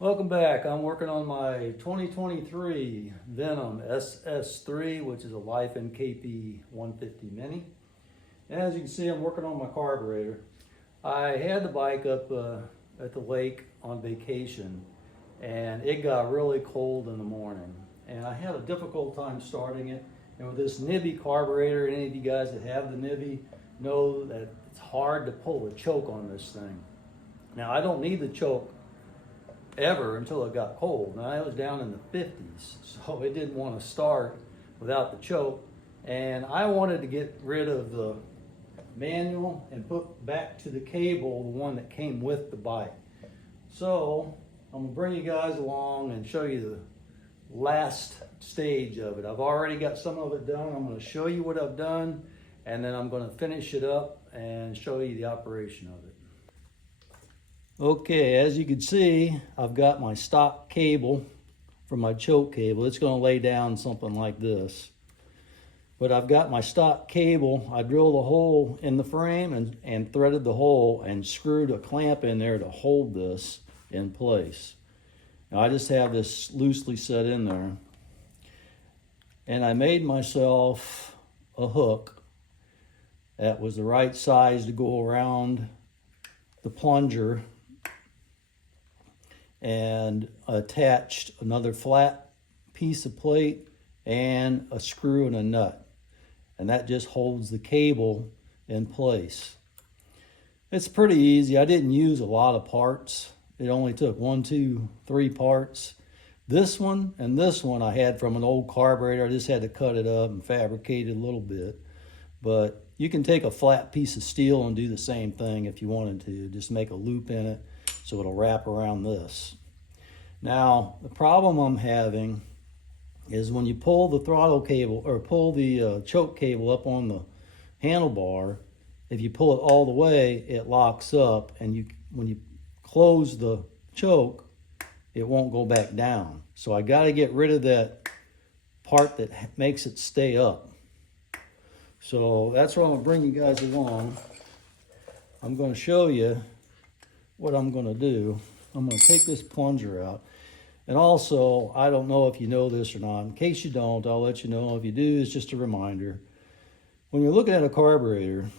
Welcome back. I'm working on my 2023 Venom SS3, which is a Lifan KP 150 Mini. And as you can see, I'm working on my carburetor. I had the bike up at the lake on vacation, and it got really cold in the morning. And I had a difficult time starting it. And with this Nibbi carburetor, any of you guys that have the Nibbi know that it's hard to pull the choke on this thing. Now, I don't need the choke ever until it got cold. Now it was down in the 50s, so it didn't want to start without the choke. And I wanted to get rid of the manual and put back to the cable, the one that came with the bike. So I'm gonna bring you guys along and show you the last stage of it. I've already got some of it done. I'm gonna show you what I've done, and then I'm gonna finish it up and show you the operation of it. Okay, as you can see, I've got my stock cable from my choke cable. It's going to lay down something like this. But I've got my stock cable. I drilled a hole in the frame and threaded the hole and screwed a clamp in there to hold this in place. Now I just have this loosely set in there. And I made myself a hook that was the right size to go around the plunger, and attached another flat piece of plate and a screw and a nut, and that just holds the cable in place. It's pretty easy. I didn't use a lot of parts. It only took 1, 2, 3 parts. This one and this one I had from an old carburetor. I just had to cut it up and fabricate it a little bit. But you can take a flat piece of steel and do the same thing if you wanted to. Just make a loop in it so it'll wrap around this. Now, the problem I'm having is when you pull the throttle cable or pull the choke cable up on the handlebar, if you pull it all the way, it locks up, and when you close the choke, it won't go back down. So I got to get rid of that part that makes it stay up. So that's where I'm going to bring you guys along. I'm going to show you what I'm going to do. I'm going to take this plunger out. And also, I don't know if you know this or not. In case you don't, I'll let you know. If you do, it's just a reminder. When you're looking at a carburetor,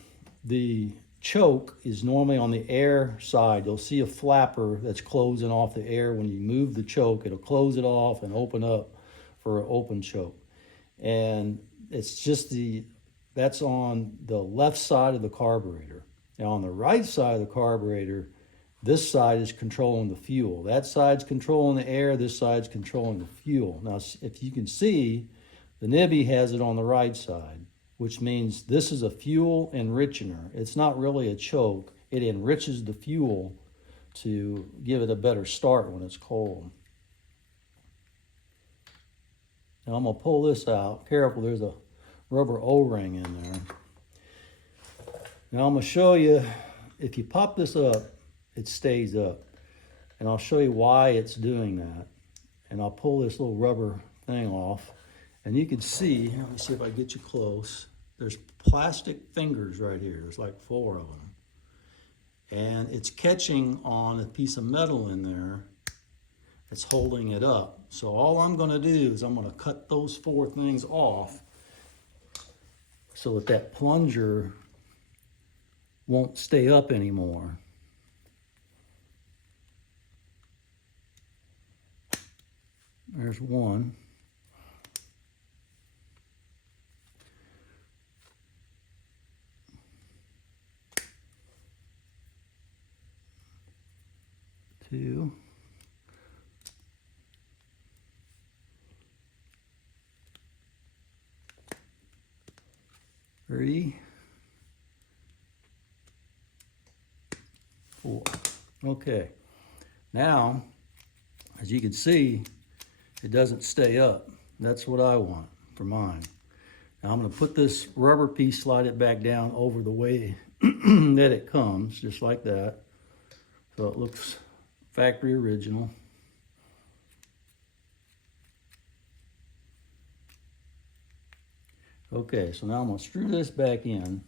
the choke is normally on the air side. You'll see a flapper that's closing off the air. When you move the choke, it'll close it off and open up for an open choke. And it's just that's on the left side of the carburetor. Now on the right side of the carburetor, this side is controlling the fuel. That side's controlling the air, this side's controlling the fuel. Now, if you can see, the Nibbi has it on the right side, which means this is a fuel enrichener. It's not really a choke. It enriches the fuel to give it a better start when it's cold. Now I'm gonna pull this out. Careful, there's a rubber O-ring in there. Now I'm gonna show you, if you pop this up, it stays up. And I'll show you why it's doing that. And I'll pull this little rubber thing off. And you can see, let me see if I get you close. There's plastic fingers right here. There's like 4 of them. And it's catching on a piece of metal in there that's holding it up. So all I'm gonna do is I'm gonna cut those 4 things off so that plunger won't stay up anymore. There's one. Two. 3. 4. Okay. Now, as you can see, it doesn't stay up. That's what I want for mine. Now I'm going to put this rubber piece, slide it back down over the way that it comes, just like that. So it looks factory original. Okay, so now I'm going to screw this back in.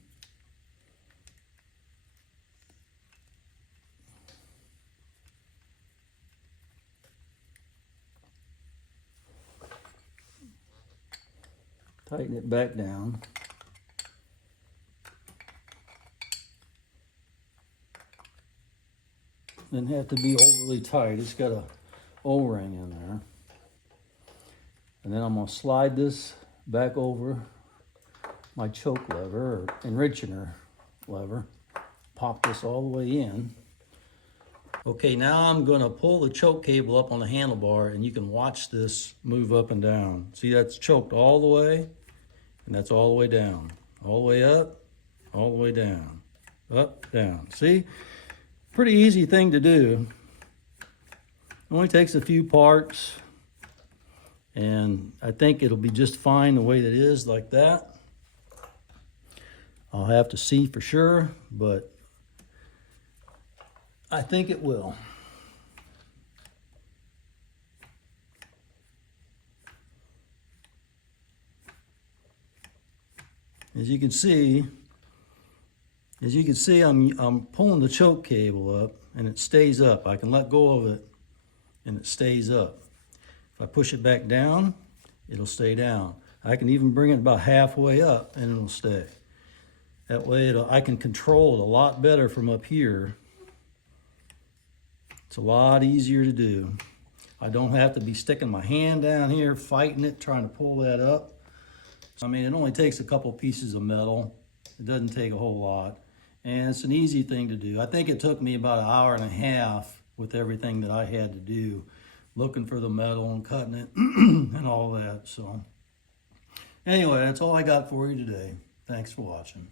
Tighten it back down. Doesn't have to be overly tight. It's got a O-ring in there. And then I'm gonna slide this back over my choke lever or Enrichener lever. Pop this all the way in. Okay, now I'm gonna pull the choke cable up on the handlebar and you can watch this move up and down. See, that's choked all the way and that's all the way down. All the way up, all the way down. Up, down. See? Pretty easy thing to do. Only takes a few parts, and I think it'll be just fine the way that it is, like that. I'll have to see for sure, but I think it will. As you can see, I'm pulling the choke cable up and it stays up. I can let go of it and it stays up. If I push it back down, it'll stay down. I can even bring it about halfway up and it'll stay. That way I can control it a lot better from up here. It's a lot easier to do. I don't have to be sticking my hand down here, fighting it, trying to pull that up. So, I mean, it only takes a couple pieces of metal. It doesn't take a whole lot. And it's an easy thing to do. I think it took me about 1.5 hours with everything that I had to do, looking for the metal and cutting it and all that. So anyway, that's all I got for you today. Thanks for watching.